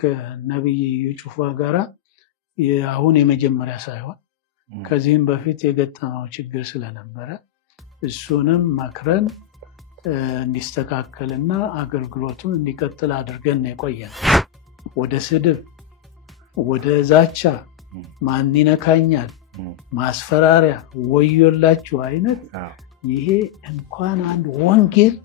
ከነብይ ዩጩፋ ጋራ አሁን የመጀመሪያ ሳይሆን ከዚህም በፊት የገጠመው ችግር ስለነበረ እሱንም ማክረን እንዲስተካከልና አገልግሎቱን እንዲቀጥል አድርገን የቆየን ወደ ስድብ ወደ ዛቻ ማን ይነካኛል ማስፈራሪያ ወዮላችሁ አይነት ይሄ እንኳን አንድ ወንጌል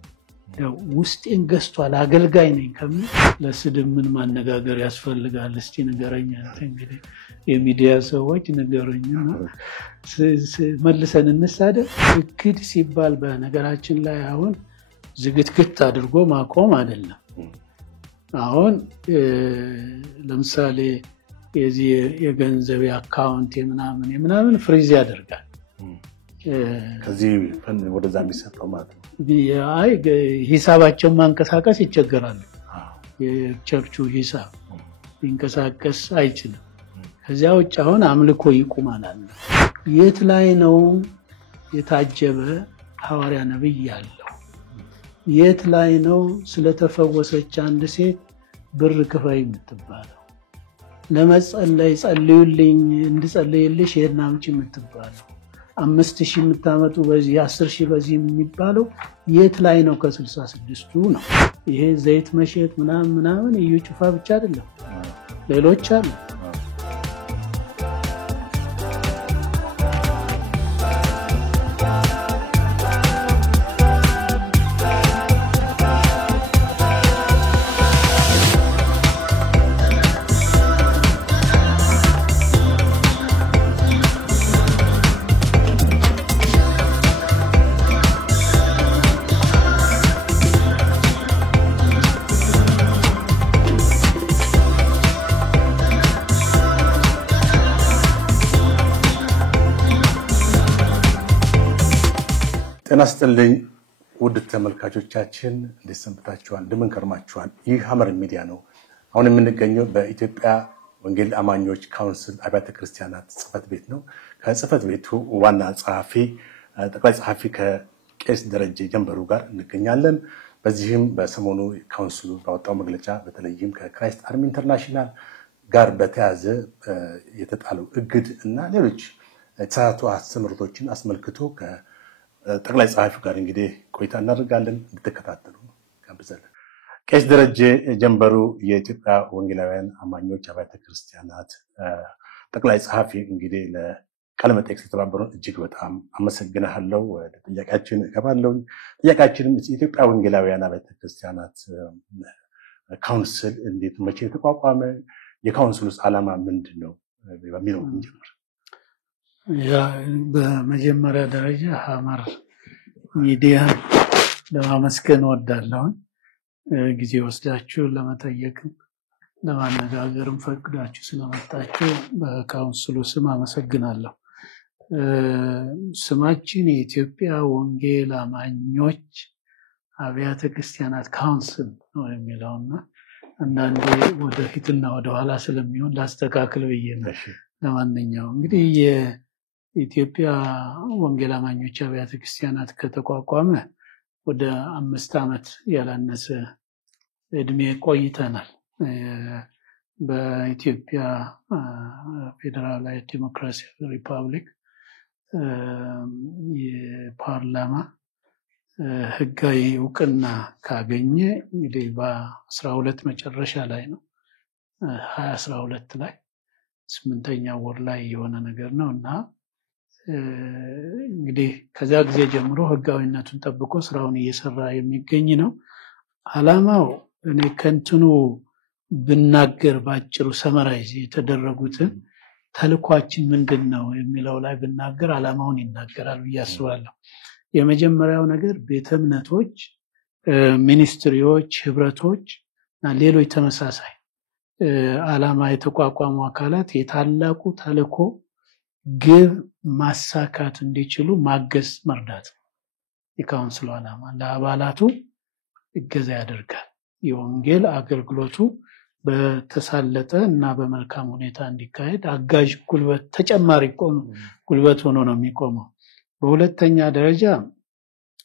ውስጤን ገዝቷል አገልጋይ ነኝ ከምን ለስድብ ምን ማነጋገር ያስፈልጋል እስቲ ንገረኛ እንግዲህ የሚዲያ ሰዎች ንገሩኝና መልሰን እንሳደብ እክድ ሲባል በነገራችን ላይ አሁን ዝግትግት አድርጎ ማቆም አይደለም አሁን ለምሳሌ የዚህ የገንዘብ አካውንት የምናምን ፍሪዝ ያደርጋል ከዚህ ወደዛ የሚሰጠው ማለት ነው አይ ሂሳባቸውን ማንቀሳቀስ ይቸገራሉ የቸርቹ ሂሳብ ይንቀሳቀስ አይችልም ከዚያ ውጭ አሁን አምልኮ ይቆማል የት ላይ ነው የታጀበ ሐዋርያ ነብይ ያለው የት ላይ ነው ስለተፈወሰች አንድ ሴት ብር ክፋይ የምትባለው ለመጸለይ ጸልዩልኝ እንድጸልይልሽ የናምጪ የምትባለው 5000 የምታመጡ በዚህ 10000 በዚህ የሚባለው የት ላይ ነው ከ66ቱ ነው ይሄ ዘይት መሸጥ ምናምን ዩጩፋ ብቻ አይደለም ሌሎች አሉ ተናስተልኝ ውድ ተመልካቾቻችን እንደሰምታችኋል እንደምን ከርማችኋል ይህ ሐመር ሚዲያ ነው አሁን የምንገኘው በኢትዮጵያ ወንጌል አማኞች ካውንስል አብያተ ክርስቲያናት ጽፈት ቤት ነው ከጽፈት ቤቱ ዋና ጸሐፊ ጠቅላይ ጸሐፊ ከቄስ ደረጀ ጀንበሩ ጋር እንገኛለን በዚህም በሰሞኑ ካውንስሉ ባወጣው መግለጫ በተለይም ከክራይስት አርሚ ኢንተርናሽናል ጋር በተያዘ የተጣለው እግድ እና ሌሎች ተሳትፎ አስተምሮቶችን አስመልክቶ ጠቅላይ ጸሐፊው ጋር እንግዲህ ቆይታ እናደርጋለን እንድትከታተሉ ጋብዛለን ቄስ ደረጀ ጀንበሩ የኢትዮጵያ ወንጌላውያን አማኞች አብያተ ክርስቲያናት ጠቅላይ ጸሐፊ እንግዲህ ለቃለ መጠይቅ ስለተባበሩን እጅግ በጣም አመሰግናለሁ ወደ ጥያቄያችን እገባለሁ ጥያቄያችንም የኢትዮጵያ ወንጌላውያን አብያተ ክርስቲያናት ካውንስል እንዴት መቼ ተቋቋመ የካውንስሉስ ዓላማ ምንድነው በሚለው እንጀምር ያ በመጀመሪያ ደረጃ ሐመር ሚዲያ ለማመስገን ወዳለሁ ጊዜ ወስዳችሁ ለመጠየቅ ለማነጋገርም ፈቅዳችሁ ስለመጣችሁ በካውንስሉ ስም አመሰግናለሁ ስማችን የኢትዮጵያ ወንጌል አማኞች አብያተ ክርስቲያናት ካውንስል ነው የሚለውና አንዳንዴ ወደፊትና ወደኋላ ስለሚሆን ላስተካክል ብዬ ነው ለማንኛውም እንግዲህ የኢትዮጵያ ወንጌል አማኞች አብያተ ክርስቲያናት ከተቋቋመ ወደ 5 ዓመት ያላነሰ እድሜ ቆይተናል በኢትዮጵያ ፌደራላዊ ዲሞክራሲያዊ ሪፐብሊክ የፓርላማ ህጋዊ ዕውቅና ካገኘ እንግዲህ በ12 መጨረሻ ላይ ነው 2012 ላይ 8ኛ ወር ላይ የሆነ ነገር ነውና እንግዲህ ከዛ ጊዜ ጀምሮ ህጋዊነቱን ጠብቆ ስራውን እየሰራ የሚገኝ ነው ዓላማው እኔ ከንቱኑ ብናገር ባጭሩ ሰመራይዝ የተደረጉትን ተልኳችን ምንድነው የሚለው ላይ ብናገር ዓላማውን ይናገራል ብያስባለሁ የመጀመሪያው ነገር ቤተ እምነቶች ሚኒስትሪዎች ህብረቶች እና ሌሎች ተመሳሳይ ዓላማ የተቋቋሙ አካላት የታላቁ ተልኮ ግብ ማሳካት እንዲችሉ ማገዝ መርዳት የካውንስሉ ዓላማ ለአባላቱ እገዛ ያደርጋል የወንጌል አገልግሎቱ በተሳለጠ እና በመልካም ሁኔታ እንዲካሄድ አጋዥ ጉልበት ተጨማሪ ጉልበት ሆኖ ነው የሚቆመው በሁለተኛ ደረጃ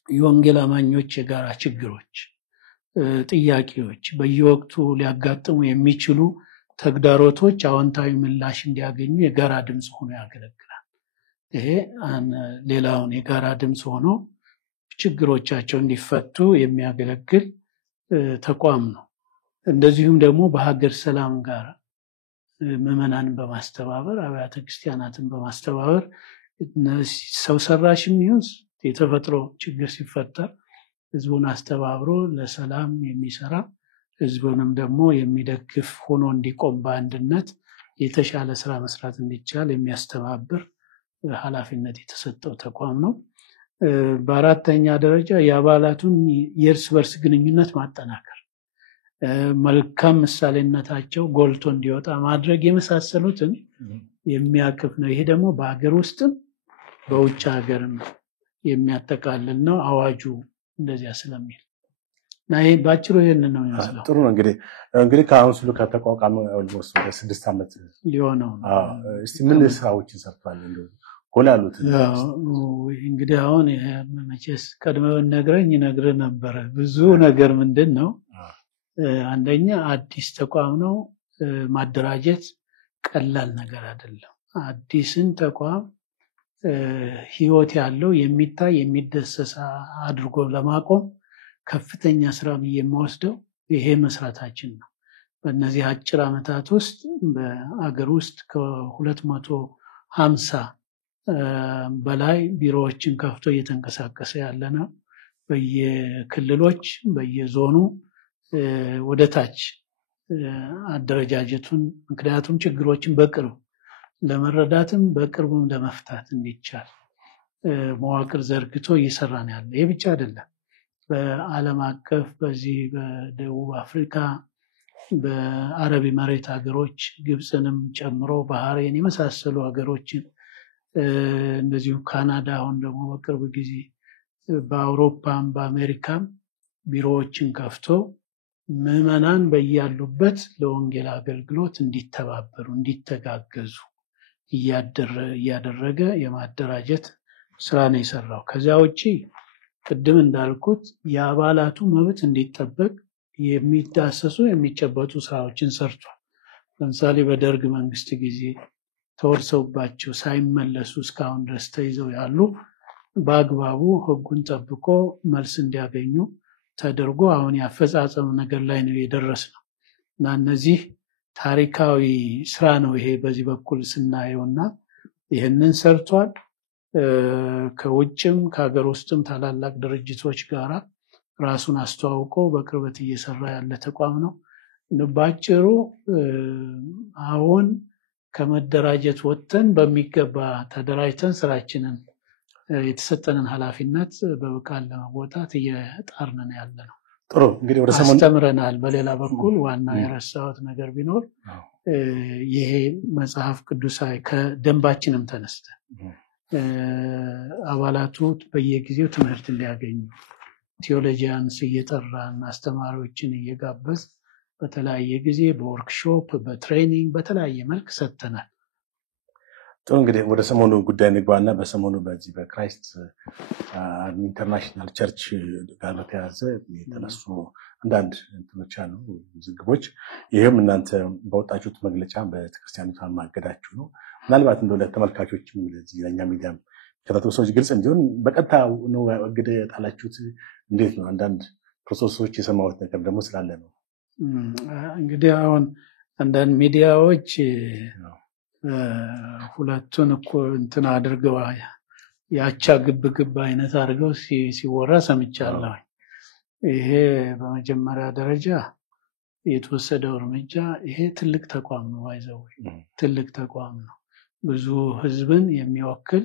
የወንጌል አማኞች የጋራ ችግሮች ጥያቄዎች በየወቅቱ ሊያጋጥሙ የሚችሉ ተግዳሮቶች አዎንታዊ ምላሽ እንዲያገኙ የጋራ ድምፅ ሆኖ ያገለግላል። ይሄ ሌላውን የጋራ ድምፅ ሆኖ ችግሮቻቸው እንዲፈቱ የሚያገለግል ተቋም ነው። እንደዚሁም ደግሞ በሀገር ሰላም ጋር ምዕመናንን በማስተባበር አብያተ ክርስቲያናትን በማስተባበር ሰው ሰራሽም ይሁን የተፈጥሮ ችግር ሲፈጠር ህዝቡን አስተባብሮ ለሰላም የሚሰራ ህዝቡንም ደግሞ የሚደግፍ ሆኖ እንዲቆም በአንድነት የተሻለ ስራ መስራት እንዲቻል የሚያስተባብር ኃላፊነት የተሰጠው ተቋም ነው። በአራተኛ ደረጃ የአባላቱን የእርስ በርስ ግንኙነት ማጠናከር፣ መልካም ምሳሌነታቸው ጎልቶ እንዲወጣ ማድረግ የመሳሰሉትን የሚያቅፍ ነው። ይሄ ደግሞ በአገር ውስጥም በውጭ ሀገርም የሚያጠቃልል ነው አዋጁ እንደዚያ ስለሚል እና ይሄ ባጭሩ ይሄንን ነው የሚመስለው። ጥሩ ነው። እንግዲህ ካውንስሉ ከተቋቋመ ኦልሞስት ወደ 6 ዓመት ሊሆነው። እስቲ ምን ስራዎችን ሰርቷል? ጎላሉት እንግዲህ አሁን መቼስ ቀድመህ ነግረኝ ነግርህ ነበረ። ብዙ ነገር ምንድን ነው፣ አንደኛ አዲስ ተቋም ነው። ማደራጀት ቀላል ነገር አይደለም። አዲስን ተቋም ህይወት ያለው የሚታይ የሚደሰስ አድርጎ ለማቆም ከፍተኛ ስራ የሚወስደው ይሄ መስራታችን ነው። በእነዚህ አጭር ዓመታት ውስጥ በአገር ውስጥ ከ250 በላይ ቢሮዎችን ከፍቶ እየተንቀሳቀሰ ያለ ነው። በየክልሎች በየዞኑ ወደ ታች አደረጃጀቱን፣ ምክንያቱም ችግሮችን በቅርብ ለመረዳትም በቅርቡም ለመፍታት እንዲቻል መዋቅር ዘርግቶ እየሰራ ነው ያለ። ይሄ ብቻ አይደለም። በዓለም አቀፍ በዚህ በደቡብ አፍሪካ፣ በአረብ መሬት ሀገሮች ግብፅንም ጨምሮ ባህሬን የመሳሰሉ ሀገሮችን እንደዚሁ ካናዳ፣ አሁን ደግሞ በቅርብ ጊዜ በአውሮፓም በአሜሪካም ቢሮዎችን ከፍቶ ምዕመናን በያሉበት ለወንጌል አገልግሎት እንዲተባበሩ እንዲተጋገዙ እያደረገ የማደራጀት ስራ ነው የሰራው። ከዚያ ውጪ ቅድም እንዳልኩት የአባላቱ መብት እንዲጠበቅ የሚዳሰሱ የሚጨበጡ ስራዎችን ሰርቷል። ለምሳሌ በደርግ መንግስት ጊዜ ተወርሰውባቸው ሳይመለሱ እስካሁን ድረስ ተይዘው ያሉ በአግባቡ ህጉን ጠብቆ መልስ እንዲያገኙ ተደርጎ አሁን ያፈጻጸም ነገር ላይ ነው የደረስነው እና እነዚህ ታሪካዊ ስራ ነው ይሄ በዚህ በኩል ስናየውና ይህንን ሰርቷል። ከውጭም ከሀገር ውስጥም ታላላቅ ድርጅቶች ጋር ራሱን አስተዋውቆ በቅርበት እየሰራ ያለ ተቋም ነው። ባጭሩ አሁን ከመደራጀት ወጥተን በሚገባ ተደራጅተን ስራችንን የተሰጠንን ኃላፊነት በብቃት ለመወጣት እየጣርን ያለ ነው። ጥሩ እንግዲህ ወደ ሰሞኑ አስተምረናል። በሌላ በኩል ዋና የረሳሁት ነገር ቢኖር ይሄ መጽሐፍ ቅዱሳዊ ከደንባችንም ተነስተን አባላቱ በየጊዜው ትምህርት እንዲያገኙ ቴዎሎጂያንስ እየጠራን አስተማሪዎችን እየጋበዝ በተለያየ ጊዜ በወርክሾፕ በትሬኒንግ በተለያየ መልክ ሰጥተናል። ጥሩ እንግዲህ ወደ ሰሞኑ ጉዳይ ንግባና በሰሞኑ በዚህ በክራይስት ኢንተርናሽናል ቸርች ጋር በተያያዘ የተነሱ አንዳንድ እንትኖች አሉ፣ ዝግቦች። ይህም እናንተ በወጣችሁት መግለጫ ቤተክርስቲያኒቷን ማገዳችሁ ነው። ምናልባት እንደው ለተመልካቾችም ለዚህ ለኛ ሚዲያም ከተተው ሰዎች ግልጽ እንዲሆን በቀጥታ ነው እግድ ጣላችሁት? እንዴት ነው? አንዳንድ ፕሮሰሶች የሰማሁት ነገር ደግሞ ስላለ ነው። እንግዲህ አሁን አንዳንድ ሚዲያዎች ሁለቱን እኮ እንትን አድርገው ያቻ ግብ አይነት አድርገው ሲወራ ሰምቻለሁ። ይሄ በመጀመሪያ ደረጃ የተወሰደው እርምጃ ይሄ ትልቅ ተቋም ነው፣ ባይዘው ትልቅ ተቋም ነው። ብዙ ህዝብን የሚወክል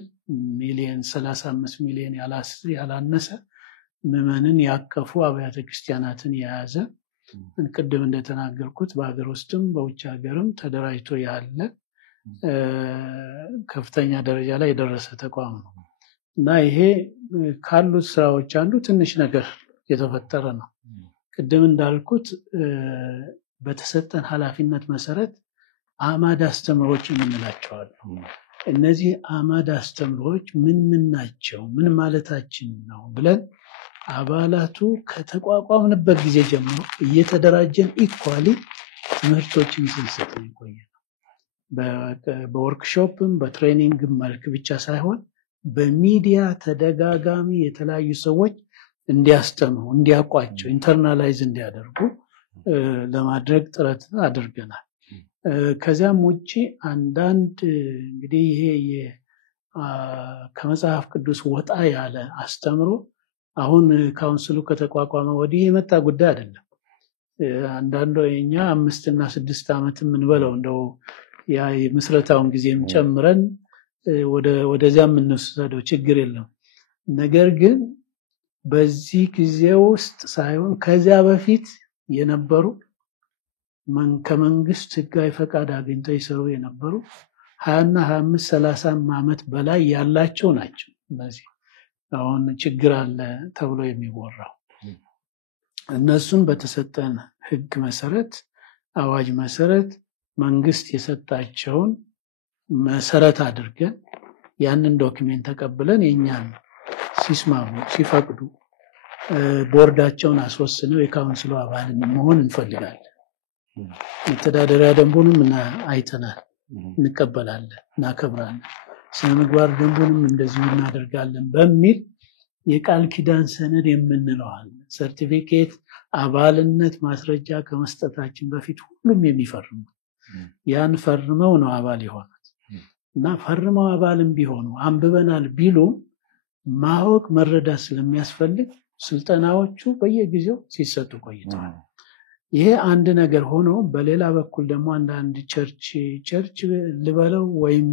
35 ሚሊዮን ያላነሰ ምዕመንን ያቀፉ አብያተ ክርስቲያናትን የያዘ ቅድም እንደተናገርኩት በሀገር ውስጥም በውጭ ሀገርም ተደራጅቶ ያለ ከፍተኛ ደረጃ ላይ የደረሰ ተቋም ነው እና ይሄ ካሉት ስራዎች አንዱ ትንሽ ነገር የተፈጠረ ነው። ቅድም እንዳልኩት በተሰጠን ኃላፊነት መሰረት አማድ አስተምሮች የምንላቸው አሉ። እነዚህ አማድ አስተምሮች ምን ናቸው፣ ምን ማለታችን ነው ብለን አባላቱ ከተቋቋምንበት ጊዜ ጀምሮ እየተደራጀን ኢኳሊ ትምህርቶችን ስንሰጥ ቆየን። በወርክሾፕም በትሬኒንግ መልክ ብቻ ሳይሆን በሚዲያ ተደጋጋሚ የተለያዩ ሰዎች እንዲያስተምሩ እንዲያቋቸው ኢንተርናላይዝ እንዲያደርጉ ለማድረግ ጥረት አድርገናል። ከዚያም ውጪ አንዳንድ እንግዲህ ይሄ ከመጽሐፍ ቅዱስ ወጣ ያለ አስተምሮ አሁን ካውንስሉ ከተቋቋመ ወዲህ የመጣ ጉዳይ አይደለም። አንዳንዱ የኛ 5 እና 6 ዓመት ምንበለው እንደው ያ የምስረታውን ጊዜም ጨምረን ወደዚያ የምንወስደው ችግር የለም። ነገር ግን በዚህ ጊዜ ውስጥ ሳይሆን ከዚያ በፊት የነበሩ ከመንግስት ህጋዊ ፈቃድ አግኝተው ይሰሩ የነበሩ 20 እና 25 30 ዓመት በላይ ያላቸው ናቸው። እነዚህ አሁን ችግር አለ ተብሎ የሚወራው እነሱን በተሰጠን ህግ መሰረት አዋጅ መሰረት መንግስት የሰጣቸውን መሰረት አድርገን ያንን ዶክመንት ተቀብለን የኛን ሲስማሙ ሲፈቅዱ ቦርዳቸውን አስወስነው የካውንስሉ አባል መሆን እንፈልጋለን። መተዳደሪያ ደንቡንም አይተናል፣ እንቀበላለን፣ እናከብራለን። ስነምግባር ደንቡንም እንደዚሁ እናደርጋለን በሚል የቃል ኪዳን ሰነድ የምንለው አለ። ሰርቲፊኬት አባልነት ማስረጃ ከመስጠታችን በፊት ሁሉም የሚፈርሙ ያን ፈርመው ነው አባል የሆኑት እና ፈርመው አባልም ቢሆኑ አንብበናል ቢሉም ማወቅ መረዳት ስለሚያስፈልግ ስልጠናዎቹ በየጊዜው ሲሰጡ ቆይተዋል። ይሄ አንድ ነገር ሆኖ በሌላ በኩል ደግሞ አንዳንድ ቸርች ልበለው ወይም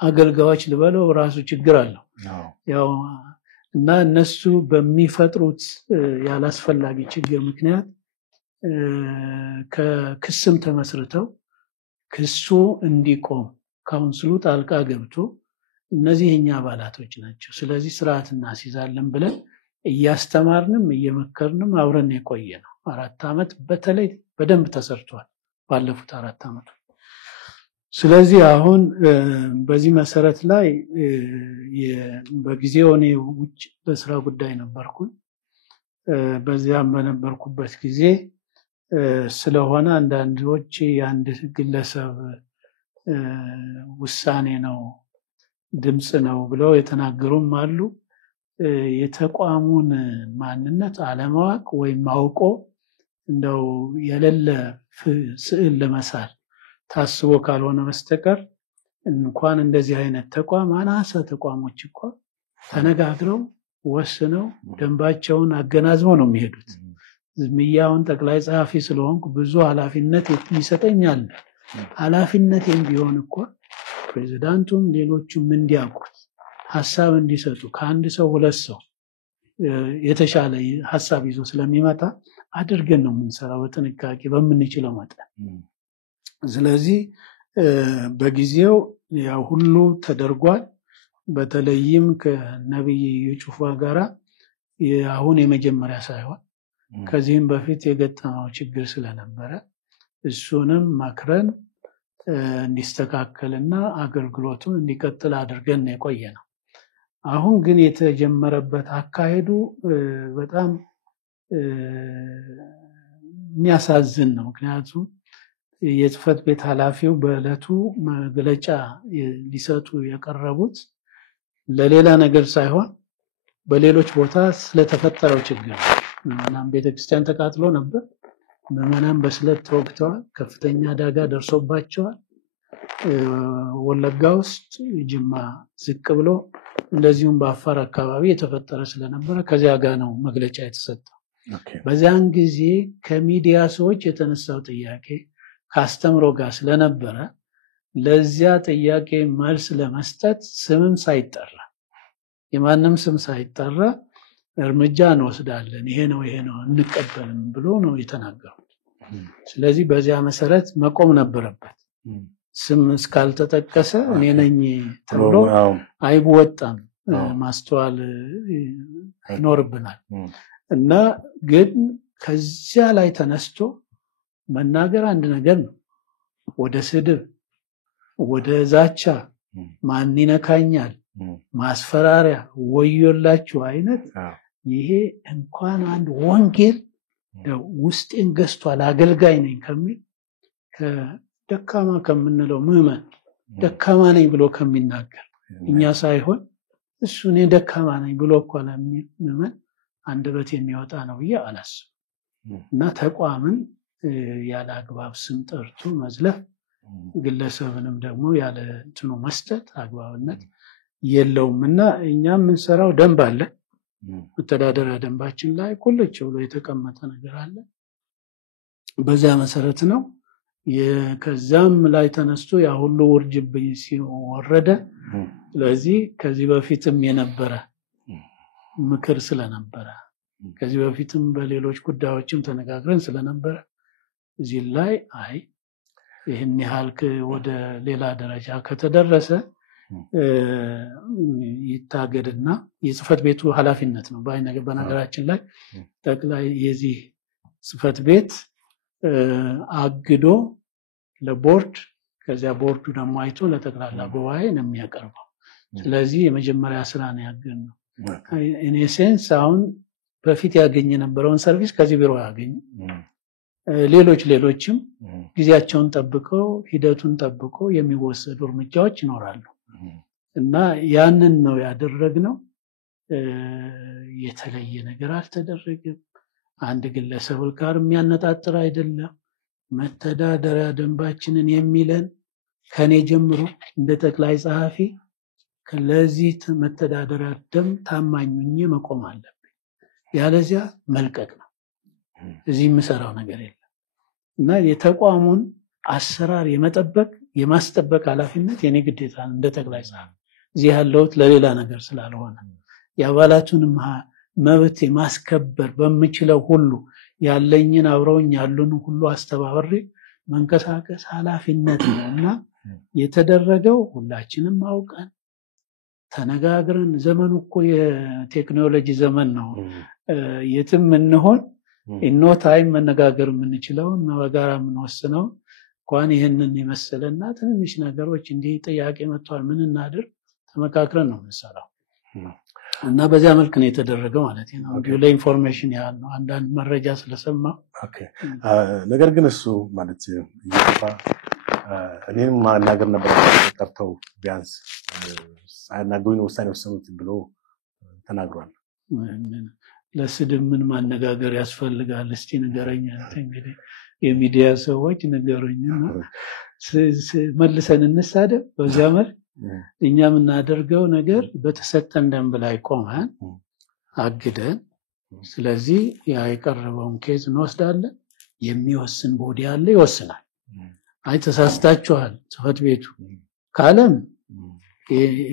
አገልጋዮች ልበለው ራሱ ችግር አለው። ያው እና እነሱ በሚፈጥሩት ያላስፈላጊ ችግር ምክንያት ከክስም ተመስርተው ክሱ እንዲቆም ካውንስሉ ጣልቃ ገብቶ እነዚህ የኛ አባላቶች ናቸው ስለዚህ ስርዓት እናስይዛለን ብለን እያስተማርንም እየመከርንም አብረን የቆየነው 4 ዓመት በተለይ በደንብ ተሰርቷል ባለፉት 4 ዓመት። ስለዚህ አሁን በዚህ መሰረት ላይ በጊዜው እኔ ውጭ በስራ ጉዳይ ነበርኩኝ። በዚያም በነበርኩበት ጊዜ ስለሆነ አንዳንዶች የአንድ ግለሰብ ውሳኔ ነው ድምጽ ነው ብለው የተናገሩም አሉ። የተቋሙን ማንነት አለማወቅ ወይም አውቆ እንደው የሌለ ስዕል ለመሳል ታስቦ ካልሆነ በስተቀር እንኳን እንደዚህ አይነት ተቋም አናሳ ተቋሞች እኮ ተነጋግረው ወስነው ደንባቸውን አገናዝበው ነው የሚሄዱት። ዝምያውን ጠቅላይ ጸሐፊ ስለሆንኩ ብዙ ኃላፊነት ይሰጠኛል። ኃላፊነቴም ቢሆን እኮ ፕሬዝዳንቱም ሌሎችም እንዲያውቁት ሐሳብ እንዲሰጡ ከአንድ ሰው ሁለት ሰው የተሻለ ሐሳብ ይዞ ስለሚመጣ አድርገን ነው የምንሰራው በጥንቃቄ በምንችለው መጠን። ስለዚህ በጊዜው ያው ሁሉ ተደርጓል። በተለይም ከነብይ ዩጩፋ ጋራ አሁን የመጀመሪያ ሳይሆን ከዚህም በፊት የገጠመው ችግር ስለነበረ እሱንም ማክረን እንዲስተካከልና አገልግሎቱን እንዲቀጥል አድርገን ነው የቆየነው። አሁን ግን የተጀመረበት አካሄዱ በጣም የሚያሳዝን ነው። ምክንያቱም የጽህፈት ቤት ኃላፊው በእለቱ መግለጫ ሊሰጡ የቀረቡት ለሌላ ነገር ሳይሆን በሌሎች ቦታ ስለተፈጠረው ችግር ምናምን ቤተክርስቲያን ተቃጥሎ ነበር። ምዕመናን በስለት ተወግተዋል። ከፍተኛ አደጋ ደርሶባቸዋል። ወለጋ ውስጥ ጅማ ዝቅ ብሎ እንደዚሁም በአፋር አካባቢ የተፈጠረ ስለነበረ ከዚያ ጋር ነው መግለጫ የተሰጠው። በዛን ጊዜ ከሚዲያ ሰዎች የተነሳው ጥያቄ ካስተምሮ ጋር ስለነበረ ለዚያ ጥያቄ መልስ ለመስጠት ስምም ሳይጠራ የማንም ስም ሳይጠራ እርምጃ እንወስዳለን ይሄ ነው እንቀበልም ብሎ ነው የተናገሩት። ስለዚህ በዚያ መሰረት መቆም ነበረበት። ስም እስካልተጠቀሰ እኔ ነኝ ተብሎ አይወጣም። ማስተዋል ይኖርብናል። እና ግን ከዚያ ላይ ተነስቶ መናገር አንድ ነገር ነው። ወደ ስድብ ወደ ዛቻ ማን ይነካኛል ማስፈራሪያ ወዮላችሁ አይነት ይሄ እንኳን አንድ ወንጌል ውስጤን ገዝቷል አገልጋይ ነኝ ከሚል ከደካማ ከምንለው ምዕመን ደካማ ነኝ ብሎ ከሚናገር እኛ ሳይሆን እሱ እኔ ደካማ ነኝ ብሎ እኮ ለሚመን አንደበት የሚወጣ ነው ብዬ አላስብም። እና ተቋምን ያለ አግባብ ስም ጠርቶ መዝለፍ ግለሰብንም ደግሞ ያለ እንትኑ መስጠት አግባብነት የለውምና እኛ የምንሰራው ደንብ አለ። መተዳደሪያ ደንባችን ላይ ቁልጭ ብሎ የተቀመጠ ነገር አለ። በዛ መሰረት ነው ከዛም ላይ ተነስቶ ያ ሁሉ ውርጅብኝ ሲወረደ። ስለዚህ ከዚህ በፊትም የነበረ ምክር ስለነበረ ከዚህ በፊትም በሌሎች ጉዳዮችም ተነጋግረን ስለነበረ እዚህ ላይ ይሄን ያህል ወደ ሌላ ደረጃ ከተደረሰ ይታገድና የጽፈት ቤቱ ኃላፊነት ነው። በነገራችን ላይ ጠቅላይ የዚህ ጽፈት ቤት አግዶ ለቦርድ ከዚያ ቦርዱ ደግሞ አይቶ ለጠቅላላ ጉባኤ ነው የሚያቀርበው። ስለዚህ የመጀመሪያ ስራ ነው ያገኘው። ኢን ሴንስ አሁን በፊት ያገኘ የነበረውን ሰርቪስ ከዚህ ቢሮ ያገኝ ሌሎችም ጊዜያቸውን ጠብቀው ሂደቱን ጠብቀው የሚወሰዱ እርምጃዎች ይኖራሉ እና ያንን ነው ያደረግነው። የተለየ ነገር አልተደረገም። አንድ ግለሰብ ጋር የሚያነጣጥር አይደለም። መተዳደሪያ ደንባችንን የሚለን ከኔ ጀምሮ እንደ ጠቅላይ ጸሐፊ ለዚህ መተዳደሪያ ደንብ ታማኝ ሆኜ መቆም አለብኝ። ያለዚያ መልቀቅ ነው። እዚህ የምሰራው ነገር የለም እና የተቋሙን አሰራር የማስጠበቅ ኃላፊነት የኔ ግዴታ ነው እንደ ጠቅላይ ጸሐፊ። እዚህ ያለሁት ለሌላ ነገር ስላልሆነ የአባላቱን መብት ማስከበር በሚችለው ሁሉ ያለኝን አብረውኝ ያሉን ሁሉ አስተባብሬ መንቀሳቀስ ኃላፊነት ነውና የተደረገው ሁላችንም አውቀን ተነጋግረን። ዘመኑ እኮ የቴክኖሎጂ ዘመን ነው። የትም እንሆን ኢኖ ታይም መነጋገር የምንችለው እና በጋራ የምንወስነው እንኳን ይሄንን የመሰለና ትንሽ ነገሮች እንዲህ ጥያቄ መጥቷል ምን እናድርግ ተመካክረን ነው የምንሰራው እና በዚያ መልክ ነው የተደረገው ማለት ነው። እንዲሁ ለኢንፎርሜሽን ያህል ነው አንዳንድ መረጃ ስለሰማ። ነገር ግን እሱ ማለት ይፋ እኔም ማናገር ነበር ተጠርተው ቢያንስ ሳይናገሩኝ ውሳኔ ወሰኑት ብሎ ተናግሯል። ለስድብ ምን ማነጋገር ያስፈልጋል? እስቲ ንገረኝ። እንግዲህ የሚዲያ ሰዎች ንገሩኝና መልሰን እንሳደብ በዚያ መልክ እኛ የምናደርገው ነገር በተሰጠን ደንብ ላይ ቆመን አግደን። ስለዚህ የቀረበውን ኬዝ እንወስዳለን። የሚወስን ቦዲ አለ ይወስናል። ተሳስታችኋል ጽፈት ቤቱ ካለም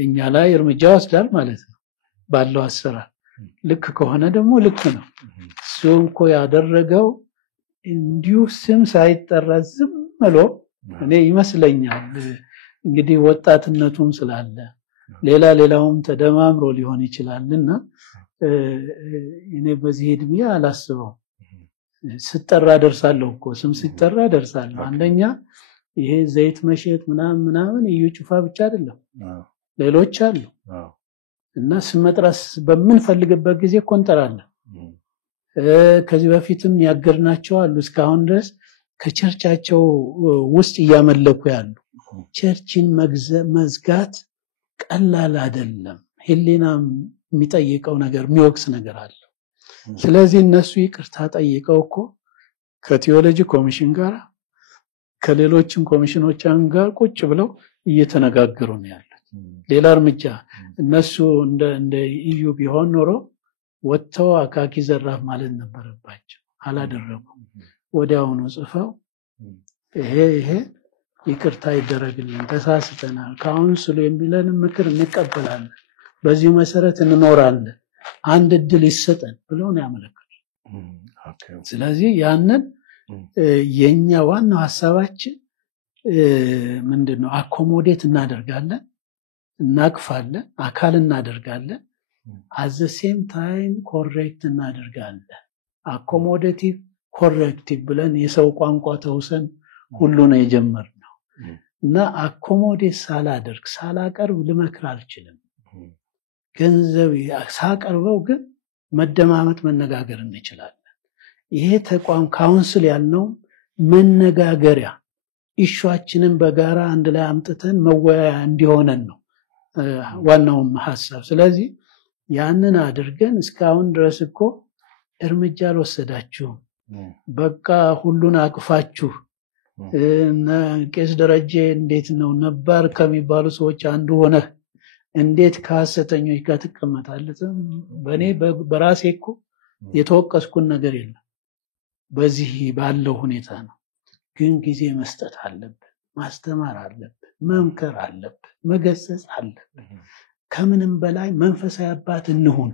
እኛ ላይ እርምጃ ወስዳል ማለት ነው ባለው አሰራር። ልክ ከሆነ ደግሞ ልክ ነው። እሱ እኮ ያደረገው እንዲሁ ስም ሳይጠራ ዝም ብሎ እኔ ይመስለኛል እንግዲህ ወጣትነቱም ስላለ ሌላውም ተደማምሮ ሊሆን ይችላልና እኔ በዚህ እድሜ አላስበው። ስጠራ ደርሳለሁ እኮ ስም ሲጠራ ደርሳለሁ። አንደኛ ይሄ ዘይት መሸጥ ምናምን እዩ ጩፋ ብቻ አይደለም ሌሎች አሉ እና ስመጥራስ በምንፈልግበት ጊዜ ኮንጠራለን። ከዚህ በፊትም ያገርናቸው አሉ እስካሁን ድረስ ከቸርቻቸው ውስጥ እያመለኩ ያሉ። ቸርችን መዝጋት ቀላል አይደለም። ህሊናም የሚጠይቀው ነገር የሚወቅስ ነገር አለ። ስለዚህ እነሱ ይቅርታ ጠይቀው እኮ ከቲዮሎጂ ኮሚሽን ጋር ከሌሎችም ኮሚሽኖች ጋር ቁጭ ብለው እየተነጋገሩ ነው ያሉት። ሌላ እርምጃ እነሱ እንደ ኢዩ ቢሆን ኖሮ ወጥተው አካኪ ዘራፍ ማለት ነበረባቸው። አላደረጉም። ወዲያውኑ ጽፈው ይሄ ይቅርታ ይደረግልን ተሳስተናል ካውንስሉ የሚለን ምክር እንቀበላለን፣ በዚህ መሰረት እንኖራለን፣ አንድ እድል ይሰጠን ብለው ነው ያመለከቱት። ስለዚህ ያንን የኛ ዋናው ሐሳባችን ምንድነው? አኮሞዴት እናደርጋለን፣ እናቅፋለን፣ አካል እናደርጋለን፣ at the same time ኮሬክት እናደርጋለን። አኮሞዴቲቭ ኮሬክቲቭ ብለን የሰው ቋንቋ ተውሰን ሁሉ ነው የጀመርነው እና አኮሞዴት ሳላቀርብ ልመክር አልችልም። ገንዘብ ሳቀርበው ግን መደማመጥ መነጋገር እንችላለን። ይሄ ተቋም ካውንስል ያልነው መነጋገሪያ ኢሹአችንን በጋራ አንድ ላይ አምጥተን መወያያ እንዲሆነን ነው ዋናውም ሐሳብ። ስለዚህ ያንን አድርገን እስካሁን ድረስ እኮ እርምጃ አልወሰዳችሁም። በቃ ሁሉን አቅፋችሁ ቄስ ደረጀ እንዴት ነው ነባር ከሚባሉ ሰዎች አንዱ ሆነ እንዴት ከሐሰተኞች ጋር ትቀመጣለህ? በእኔ በራሴ እኮ የተወቀስኩን ነገር የለም። በዚህ ባለው ሁኔታ ነው። ግን ጊዜ መስጠት አለብን፣ ማስተማር አለብን፣ መምከር አለብን፣ መገሰጽ አለብን። ከምንም በላይ መንፈሳዊ አባት እንሁን።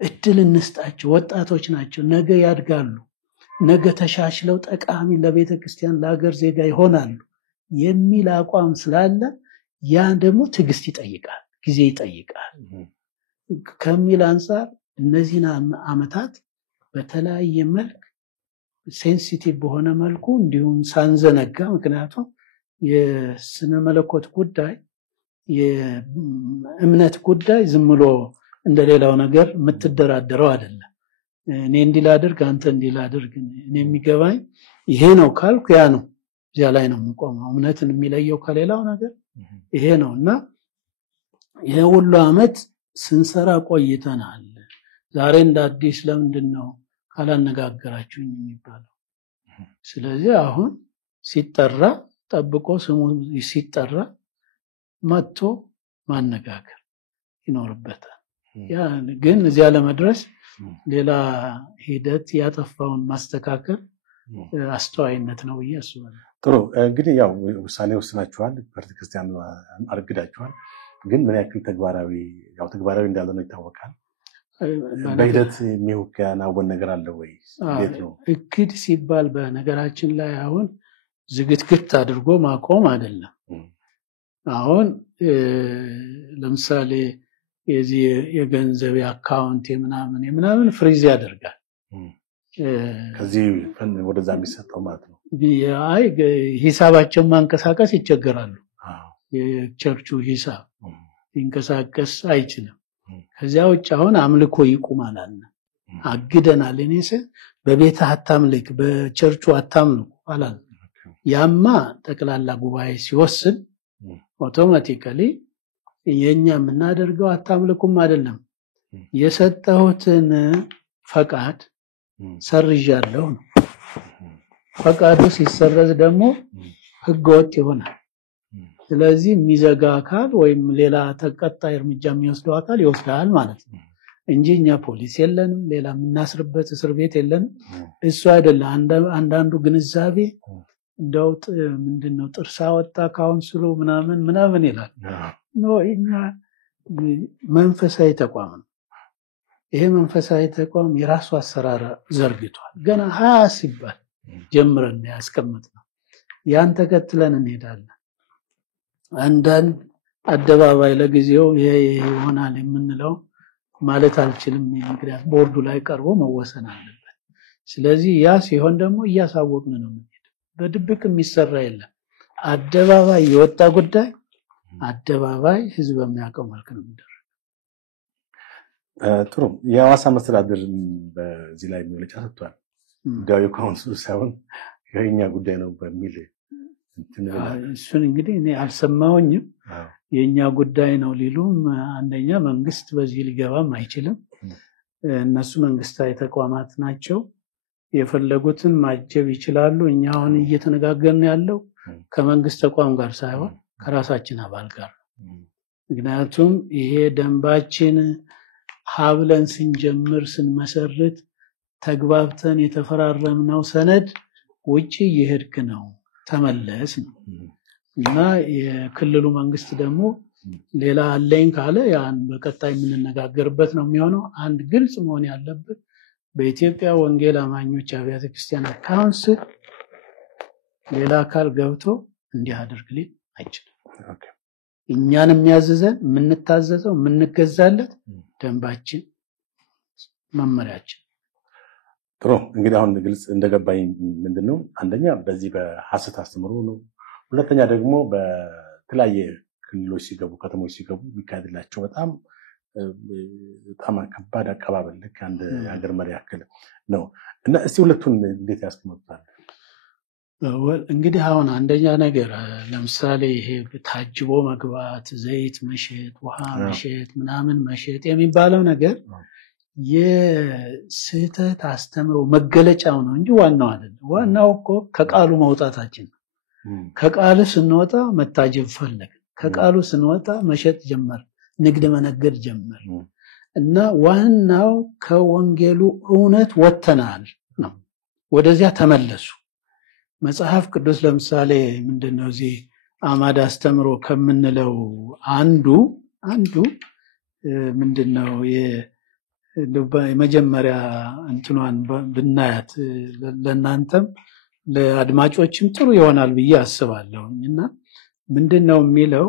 እድል እንስጣቸው። ወጣቶች ናቸው፣ ነገ ያድጋሉ። ነገ ተሻሽለው ጠቃሚ ለቤተ ክርስቲያን ለሀገር ዜጋ ይሆናሉ የሚል አቋም ስላለ ያ ደግሞ ትዕግስት ይጠይቃል፣ ጊዜ ይጠይቃል ከሚል አንፃር እነዚህን ዓመታት በተለያየ መልክ ሴንሲቲቭ በሆነ መልኩ እንዲሁም ሳንዘነጋ፣ ምክንያቱም የስነ መለኮት ጉዳይ የእምነት ጉዳይ ዝም ብሎ እንደሌላው ነገር የምትደራደረው አይደለም። እኔ እንዲህ ላድርግ አንተ እንዲህ ላድርግ፣ እኔ የሚገባኝ ይሄ ነው ካልኩ ያ ነው፣ እዚያ ላይ ነው የምቆመው። እምነትን የሚለየው ከሌላው ነገር ይሄ ነውና ይሄ ሁሉ ዓመት ስንሰራ ቆይተናል። ዛሬ እንደ አዲስ ለምንድን ነው ካላነጋገራችሁኝ የሚባለው? ስለዚህ አሁን ሲጠራ ጠብቆ ስሙ ሲጠራ መጥቶ ማነጋገር ይኖርበታል። ያ ግን እዚያ ለመድረስ ሌላ ሂደት ያጠፋውን ማስተካከል አስተዋይነት ነው ብዬ አስባለሁ። ጥሩ እንግዲህ ያው ውሳኔ ወስናችኋል፣ ቤተክርስቲያን አርግዳችኋል። ግን ምን ያክል ተግባራዊ እንዳልሆነ ይታወቃል። በሂደት የሚወከናወን ነገር አለ ወይ? እንዴት ነው? እክድ ሲባል በነገራችን ላይ አሁን ዝግትግት አድርጎ ማቆም አይደለም። አሁን ለምሳሌ የዚህ የገንዘብ አካውንት የምናምን ፍሪዝ ያደርጋል። ከዚህ ወደዛ የሚሰጠው ማለት ነው። አይ ሂሳባቸውን ማንቀሳቀስ ይቸገራሉ። የቸርቹ ሂሳብ ሊንቀሳቀስ አይችልም። ከዚያ ውጭ አሁን አምልኮ ይቁማል አለ አግደናል። እኔስ በቤተ አታምልክ በቸርቹ አታምልኩ አላል። ያማ ጠቅላላ ጉባኤ ሲወስን አውቶማቲካሊ የኛ የምናደርገው አታምልኩም አይደለም፣ የሰጠሁትን ፈቃድ ሰርዣለሁ ነው። ፈቃዱ ሲሰረዝ ደግሞ ህገወጥ ይሆናል። ስለዚህ የሚዘጋ አካል ወይም ሌላ ተቀጣይ እርምጃ የሚወስደው አካል ይወስዳል ማለት ነው እንጂ እኛ ፖሊስ የለንም፣ ሌላ የምናስርበት እስር ቤት የለንም። እሱ አይደለም አንዳንዱ ግንዛቤ እንደው ምንድነው ጥርሳ ወጣ ካውንስሉ ምናምን ይላል። ነው እኛ መንፈሳዊ ተቋም ነው። ይሄ መንፈሳዊ ተቋም የራሱ አሰራር ዘርግቷል። ገና 20 ሲባል ጀምረን ያስቀምጥነው ያን ተከትለን እንሄዳለን። አንዳንድ አደባባይ ለጊዜው ይሄ ይሆናል የምንለው ማለት አልችልም፣ ምክንያት ቦርዱ ላይ ቀርቦ መወሰን አለበት። ስለዚህ ያ ሲሆን ደግሞ እያሳወቅን ነው የምንሄደው። በድብቅ የሚሰራ የለም። አደባባይ የወጣ ጉዳይ አደባባይ ህዝብ የሚያውቀው መልክ ነው የሚደረገው። ጥሩ የሐዋሳ መስተዳድር በዚህ ላይ መግለጫ ሰጥቷል። ጉዳዩ ካውንስሉ ሳይሆን የኛ ጉዳይ ነው በሚል እሱን እንግዲህ እኔ አልሰማሁኝም። የኛ ጉዳይ ነው ሊሉም አንደኛ መንግስት በዚህ ሊገባም አይችልም። እነሱ መንግስታዊ ተቋማት ናቸው፣ የፈለጉትን ማጀብ ይችላሉ። እኛ አሁን እየተነጋገርን ያለው ከመንግስት ተቋም ጋር ሳይሆን ከራሳችን አባል ጋር። ምክንያቱም ይሄ ደንባችን ሀብለን ስንጀምር ስንመሰርት ተግባብተን የተፈራረምነው ሰነድ ውጪ ይሄድክ ነው ተመለስ ነው እና የክልሉ መንግስት ደግሞ ሌላ አለኝ ካለ ያን በቀጣይ የምንነጋገርበት ነው የሚሆነው። አንድ ግልጽ መሆን ያለበት በኢትዮጵያ ወንጌል አማኞች አብያተ ክርስቲያናት ካውንስል ሌላ አካል ገብቶ እንዲህ አድርግልኝ አይችልም። እኛን የሚያዝዘን የምንታዘዘው የምንገዛለት ደንባችን መመሪያችን። ጥሩ እንግዲህ አሁን ግልጽ እንደገባኝ ምንድነው አንደኛ በዚህ በሐሰት አስተምሮ ነው፣ ሁለተኛ ደግሞ በተለያየ ክልሎች ሲገቡ ከተሞች ሲገቡ የሚካሄድላቸው በጣም በጣም ከባድ አቀባበል ልክ አንድ የሀገር መሪ ያክል ነው እና እስቲ ሁለቱን እንዴት ያስቀምጣል? እንግዲህ አሁን አንደኛ ነገር ለምሳሌ ይሄ ታጅቦ መግባት፣ ዘይት መሸጥ፣ ውሃ መሸጥ፣ ምናምን መሸጥ የሚባለው ነገር የስህተት አስተምሮ መገለጫው ነው እንጂ ዋናው አይደለም። ዋናው እኮ ከቃሉ መውጣታችን ነው። ከቃሉ ስንወጣ መታጀብ ፈለግ፣ ከቃሉ ስንወጣ መሸጥ ጀመር፣ ንግድ መነገድ ጀመር እና ዋናው ከወንጌሉ እውነት ወጥተናል ነው። ወደዚያ ተመለሱ። መጽሐፍ ቅዱስ ለምሳሌ ምንድነው እዚህ አማድ አስተምሮ ከምንለው አንዱ ምንድነው የመጀመሪያ እንትኗን ብናያት ለናንተም ለአድማጮችም ጥሩ ይሆናል ብዬ አስባለሁና ምንድነው የሚለው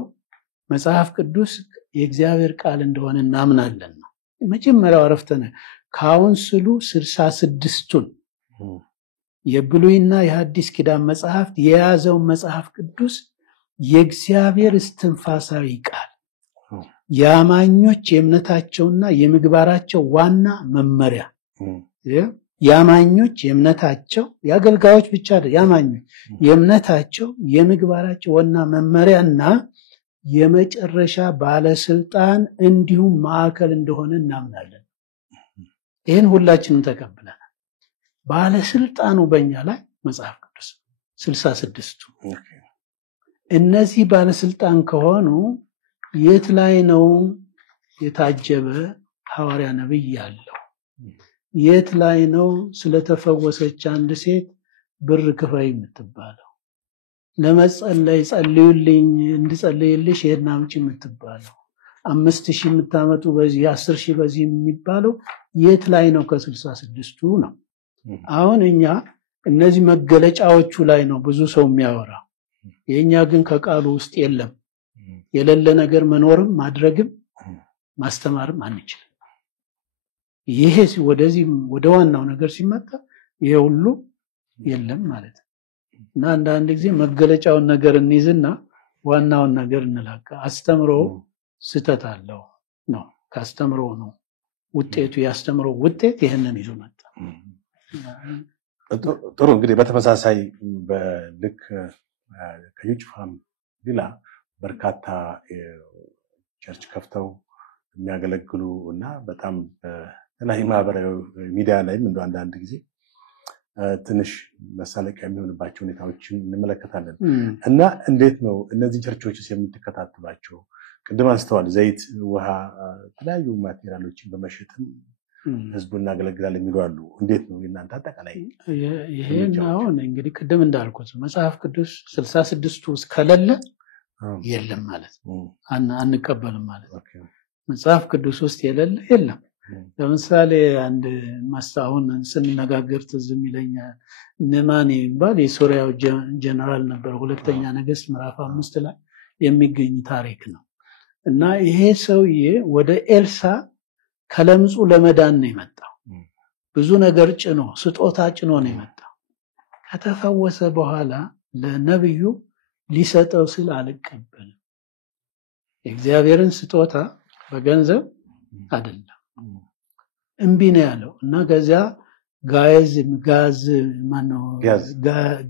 መጽሐፍ ቅዱስ የእግዚአብሔር ቃል እንደሆነ እናምናለን ነው። መጀመሪያው አረፍተነ ካውንስሉ 66ቱን የብሉይና የሐዲስ ኪዳን መጽሐፍት የያዘው መጽሐፍ ቅዱስ የእግዚአብሔር እስትንፋሳዊ ቃል ያማኞች የእምነታቸውና የምግባራቸው ዋና መመሪያ ያማኞች የእምነታቸው ያገልጋዮች ብቻ አይደል ያማኞች የእምነታቸው የምግባራቸው ዋና መመሪያና የመጨረሻ ባለስልጣን እንዲሁም ማዕከል እንደሆነ እናምናለን። ይሄን ሁላችንም ተቀብለናል። ባለስልጣኑ በእኛ ላይ መጽሐፍ ቅዱስ 66ቱ እነዚህ ባለስልጣን ከሆኑ የት ላይ ነው የታጀበ ሐዋርያ ነብይ ያለው? የት ላይ ነው ስለተፈወሰች አንድ ሴት ብር ክፈይ የምትባለው? ለመጸለይ ጸልዩልኝ እንድጸልይልሽ ይሄን አምጪ የምትባለው? 5000 የምታመጡ በዚህ 10000 በዚህ የሚባለው የት ላይ ነው? ከ66ቱ ነው። አሁን እኛ እነዚህ መገለጫዎቹ ላይ ነው ብዙ ሰው የሚያወራ። የኛ ግን ከቃሉ ውስጥ የለም። የሌለ ነገር መኖርም ማድረግም ማስተማርም አንችልም። ይሄ ወደዚህ ወደ ዋናው ነገር ሲመጣ ይሄ ሁሉ የለም ማለት ነው። እና አንዳንድ ጊዜ መገለጫውን ነገር እንይዝና ዋናውን ነገር እንላካ። አስተምሮ ስተት አለው ነው። ካስተምሮ ነው ውጤቱ ያስተምሮ ውጤት ይሄንን ይዞ መጣ። ጥሩ እንግዲህ በተመሳሳይ በልክ ከዩጭፋም ሌላ በርካታ ቸርች ከፍተው የሚያገለግሉ እና በጣም በተለያዩ ማህበራዊ ሚዲያ ላይም እንደው አንዳንድ ጊዜ ትንሽ መሳለቂያ የሚሆንባቸው ሁኔታዎችን እንመለከታለን እና እንዴት ነው እነዚህ ቸርቾችስ የምትከታተሏቸው? ቅድም አንስተዋል ዘይት፣ ውሃ፣ የተለያዩ ማቴሪያሎችን በመሸጥም ህዝቡን እናገለግላለን የሚሉ አሉ። እንዴት ነው እናንተ አጠቃላይ ይሄን አሁን እንግዲህ ቅድም እንዳልኩት መጽሐፍ ቅዱስ 66ቱ ከሌለ የለም ማለት አንቀበልም ማለት ነው። መጽሐፍ ቅዱስ ውስጥ የሌለ የለም። ለምሳሌ አንድ ማስታውን ስንነጋገር ትዝም ይለኛል። ነማኒ የሚባል የሶሪያው ጀነራል ነበር። ሁለተኛ ነገሥት ምዕራፍ 5 ላይ የሚገኝ ታሪክ ነው እና ይሄ ሰውዬ ወደ ኤልሳ ከለምጹ ለመዳን ነው የመጣው። ብዙ ነገር ጭኖ ስጦታ ጭኖ ነው የመጣው። ከተፈወሰ በኋላ ለነብዩ ሊሰጠው ሲል አልቀበልም። የእግዚአብሔርን ስጦታ በገንዘብ አይደለም እምቢ ነው ያለው እና ከዚያ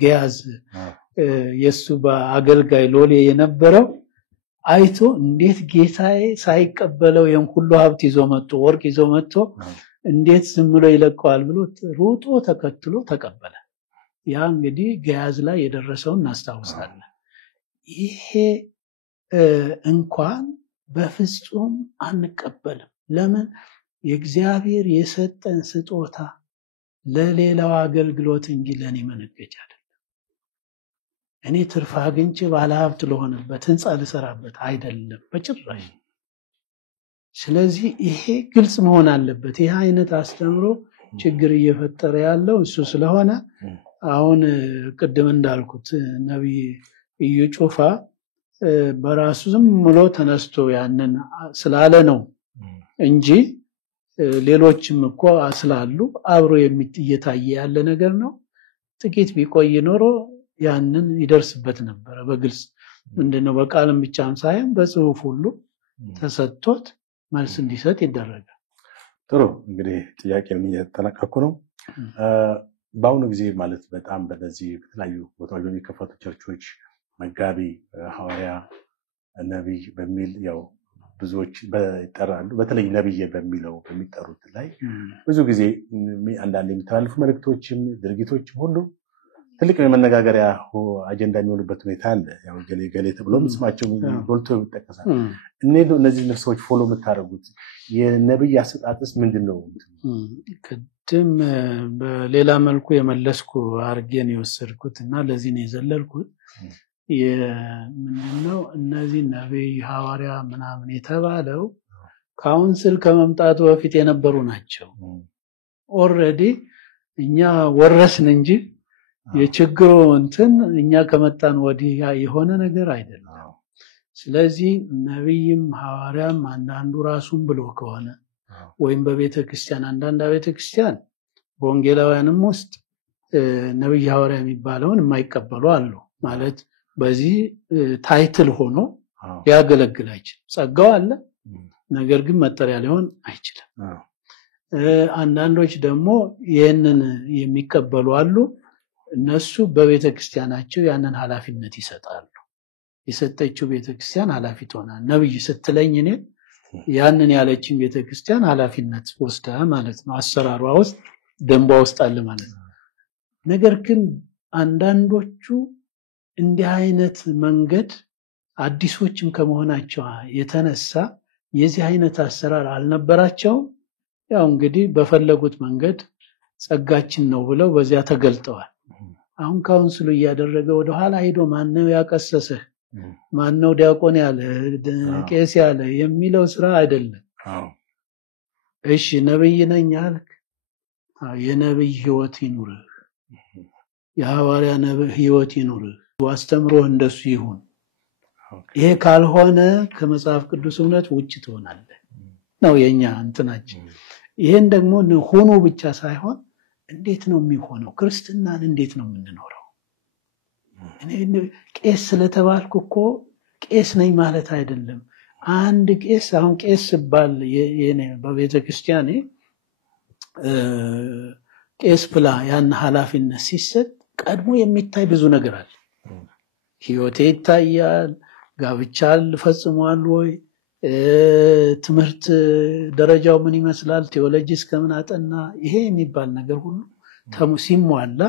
ጋዝ የሱ በአገልጋይ ሎሌ የነበረው አይቶ እንዴት ጌታዬ ሳይቀበለው የን ሁሉ ሀብት ይዞ መጥቶ ወርቅ ይዞ መጥቶ እንዴት ዝም ብሎ ይለቀዋል ብሎ ሩጦ ተከትሎ ተቀበለ። ያ እንግዲህ ጋዝ ላይ የደረሰውን እናስታውሳለን። ይሄ እንኳን በፍጹም አንቀበልም። ለምን? የእግዚአብሔር የሰጠን ስጦታ ለሌላው አገልግሎት እንጂ ለኔ መነገጃ አይደለም። እኔ ትርፍ አግኝቼ ባለሀብት ለሆነበት ህንጻ ልሰራበት አይደለም በጭራሽ። ስለዚህ ይሄ ግልጽ መሆን አለበት። ይሄ አይነት አስተምሮ ችግር እየፈጠረ ያለው እሱ ስለሆነ አሁን ቅድም እንዳልኩት ነብይ እዩ ጩፋ በራሱ ዝም ብሎ ተነስቶ ያንን ስላለ ነው እንጂ ሌሎችም እኮ አስላሉ አብሮ እየታየ ያለ ነገር ነው። ጥቂት ቢቆይ ኖሮ ያንን ይደርስበት ነበር። በግልጽ ምንድነው በቃልም ብቻም ሳይሆን በጽሁፍ ሁሉ ተሰጥቶት መልስ እንዲሰጥ ይደረጋል። ጥሩ እንግዲህ ጥያቄን እየተጠናቀቅኩ ነው። በአሁኑ ጊዜ ማለት በጣም በነዚህ በተለያዩ ቦታዎች በሚከፈቱ ቸርቾች መጋቢ፣ ሐዋርያ፣ ነቢይ በሚል ያው ብዙዎች ይጠራሉ። በተለይ ነቢይ በሚለው በሚጠሩት ላይ ብዙ ጊዜ አንዳንድ የሚተላለፉ መልእክቶችም ድርጊቶችም ሁሉ ትልቅ የመነጋገሪያ አጀንዳ የሚሆኑበት ሁኔታ አለ። ያው ገሌ ተብሎ ስማቸው ጎልቶ ይጠቀሳል። እነዚህ ሰዎች ፎሎ የምታደርጉት የነቢይ አሰጣጥስ ምንድነው? ቅድም በሌላ መልኩ የመለስኩ አርጌን የወሰድኩት እና ለዚህ ነው የዘለልኩት። ምንድነው እነዚህ ነቢይ ሐዋርያ ምናምን የተባለው ካውንስል ከመምጣቱ በፊት የነበሩ ናቸው። ኦሬዲ እኛ ወረስን እንጂ የችግሩ እንትን እኛ ከመጣን ወዲህ የሆነ ነገር አይደለም። ስለዚህ ነቢይም ሐዋርያም አንዳንዱ ራሱን ብሎ ከሆነ ወይም በቤተክርስቲያን አንዳንድ ቤተክርስቲያን በወንጌላውያንም ውስጥ ነቢይ ሐዋርያ የሚባለውን የማይቀበሉ አሉ። ማለት በዚህ ታይትል ሆኖ ሊያገለግል አይችልም። ጸጋው አለ፣ ነገር ግን መጠሪያ ሊሆን አይችልም። አንዳንዶች ደግሞ ይህንን የሚቀበሉ አሉ። እነሱ በቤተክርስቲያናቸው ያንን ኃላፊነት ይሰጣሉ። የሰጠችው ቤተክርስቲያን ኃላፊ ትሆናለች። ነብይ ስትለኝ እኔ ያንን ያለችን ቤተክርስቲያን ኃላፊነት ወስዳ ማለት ነው። አሰራሯ ውስጥ ደንቧ ውስጥ አለ ማለት ነው። ነገር ግን አንዳንዶቹ እንዲህ አይነት መንገድ አዲሶችም ከመሆናቸው የተነሳ የዚህ አይነት አሰራር አልነበራቸውም። ያው እንግዲህ በፈለጉት መንገድ ጸጋችን ነው ብለው በዚያ ተገልጠዋል። አሁን ካውንስሉ እያደረገ ወደ ኋላ ሄዶ ማነው ያቀሰሰህ፣ ማነው ዲያቆን ያለ ቄስ ያለ የሚለው ስራ አይደለም። እሺ ነብይ ነኝ አልክ፣ የነብይ ህይወት ይኑርህ፣ የሐዋርያ ነብይ ህይወት ይኑርህ፣ አስተምሮ እንደሱ ይሁን። ይሄ ካልሆነ ከመጽሐፍ ቅዱስ እውነት ውጭ ትሆናለህ ነው የኛ እንትናችን። ይሄን ደግሞ ሆኖ ብቻ ሳይሆን እንዴት ነው የሚሆነው? ክርስትናን እንዴት ነው የምንኖረው? እኔ ቄስ ስለተባልኩ እኮ ቄስ ነኝ ማለት አይደለም። አንድ ቄስ አሁን ቄስ ሲባል የኔ በቤተክርስቲያኔ ቄስ ብላ ያን ኃላፊነት ሲሰጥ ቀድሞ የሚታይ ብዙ ነገር አለ። ህይወቴ ይታያል፣ ጋብቻል ፈጽሟል ወይ፣ ትምህርት ደረጃው ምን ይመስላል፣ ቴዎሎጂ እስከምን አጠና፣ ይሄ የሚባል ነገር ሁሉ ሲሟላ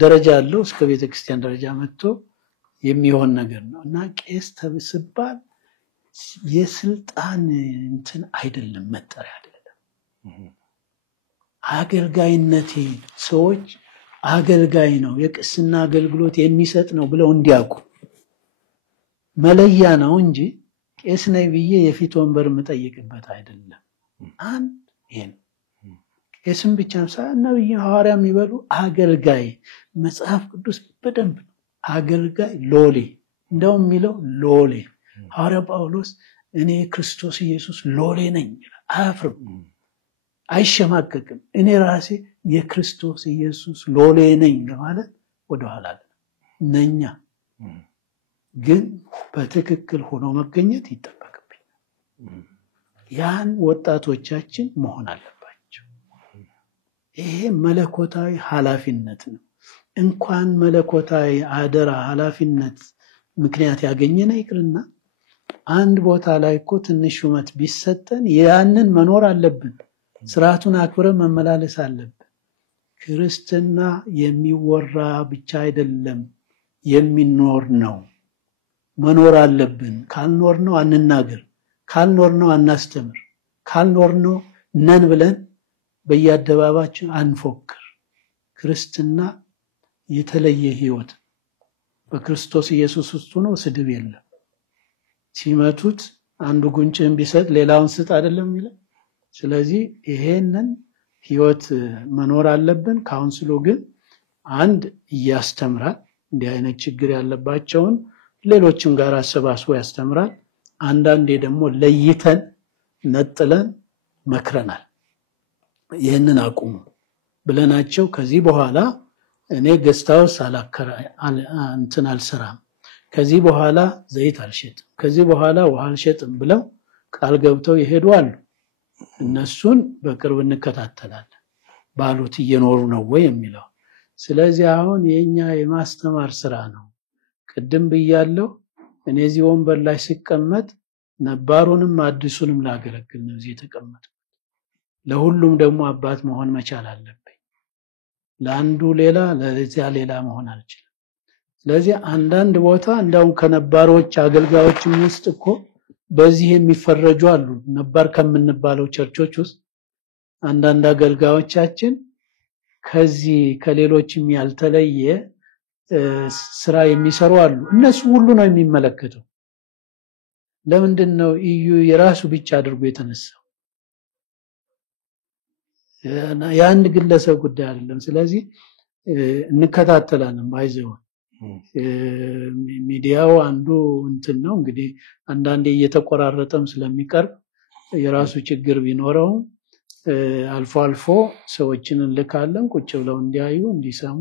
ደረጃ አለው። እስከ ቤተክርስቲያን ደረጃ መጥቶ የሚሆን ነገር ነው እና ቄስ ተብስባል የስልጣን እንትን አይደለም፣ መጠሪያ አይደለም። አገልጋይነቴ ሰዎች አገልጋይ ነው የቅስና አገልግሎት የሚሰጥ ነው ብለው እንዲያውቁ መለያ ነው እንጂ ቄስ ነኝ ብዬ የፊት ወንበር የምጠይቅበት አይደለም። አንድ ይሄን ቄስም ብቻ ሳይሆን ነብይ ሐዋርያ የሚበሉ አገልጋይ መጽሐፍ ቅዱስ በደንብ አገልጋይ ሎሌ እንደውም የሚለው ሎሌ ሐዋርያ ጳውሎስ እኔ ክርስቶስ ኢየሱስ ሎሌ ነኝ አያፍርም፣ አይሸማቀቅም። እኔ ራሴ የክርስቶስ ኢየሱስ ሎሌ ነኝ ማለት ወደኋላ ነኛ። ግን በትክክል ሆኖ መገኘት ይጠበቅብኝ። ያን ወጣቶቻችን መሆን አለባቸው። ይሄ መለኮታዊ ኃላፊነት ነው። እንኳን መለኮታዊ አደራ ኃላፊነት ምክንያት ያገኘን ይቅርና አንድ ቦታ ላይ እኮ ትንሽ ሹመት ቢሰጠን ያንን መኖር አለብን። ስርዓቱን አክብረን መመላለስ አለብን። ክርስትና የሚወራ ብቻ አይደለም፣ የሚኖር ነው። መኖር አለብን። ካልኖር ነው አንናገር፣ ካልኖር ነው አናስተምር፣ ካልኖር ነው ነን ብለን በየአደባባችን አንፎክር። ክርስትና የተለየ ህይወት በክርስቶስ ኢየሱስ ውስጥ ነው። ስድብ የለም። ሲመቱት አንዱ ጉንጭህን ቢሰጥ ሌላውን ስጥ አይደለም ይላል። ስለዚህ ይሄንን ህይወት መኖር አለብን። ካውንስሉ ግን አንድ ያስተምራል፣ እንዲህ አይነት ችግር ያለባቸውን ሌሎችም ጋር አሰባስቦ ያስተምራል። አንዳንዴ ደግሞ ለይተን ነጥለን መክረናል። ይሄንን አቁሙ ብለናቸው ከዚህ በኋላ እኔ ገስታውስ እንትን አልሰራም፣ ከዚህ በኋላ ዘይት አልሸጥም፣ ከዚህ በኋላ ውሃ አልሸጥም ብለው ቃል ገብተው ይሄዱ አሉ። እነሱን በቅርብ እንከታተላለን ባሉት እየኖሩ ነው ወይ የሚለው። ስለዚህ አሁን የኛ የማስተማር ስራ ነው። ቅድም ብያለሁ እኔ እዚህ ወንበር ላይ ሲቀመጥ ነባሩንም አዲሱንም ላገለግል ነው እዚህ የተቀመጥኩት። ለሁሉም ደግሞ አባት መሆን መቻል አለብኝ። ለአንዱ ሌላ ለዚያ ሌላ መሆን አልችልም። ስለዚህ አንዳንድ ቦታ እንደውም ከነባሮች አገልጋዮችም ውስጥ እኮ በዚህ የሚፈረጁ አሉ። ነባር ከምንባለው ቸርቾች ውስጥ አንዳንድ አገልጋዮቻችን ከዚህ ከሌሎችም ያልተለየ ስራ የሚሰሩ አሉ። እነሱ ሁሉ ነው የሚመለከተው። ለምንድን ነው እዩ የራሱ ብቻ አድርጎ የተነሳው? የአንድ ግለሰብ ጉዳይ አይደለም። ስለዚህ እንከታተላለን ባይዘው ሚዲያው አንዱ እንትን ነው እንግዲህ አንዳንዴ እየተቆራረጠም ስለሚቀርብ የራሱ ችግር ቢኖረው አልፎ አልፎ ሰዎችን እንልካለን ቁጭ ብለው እንዲያዩ እንዲሰሙ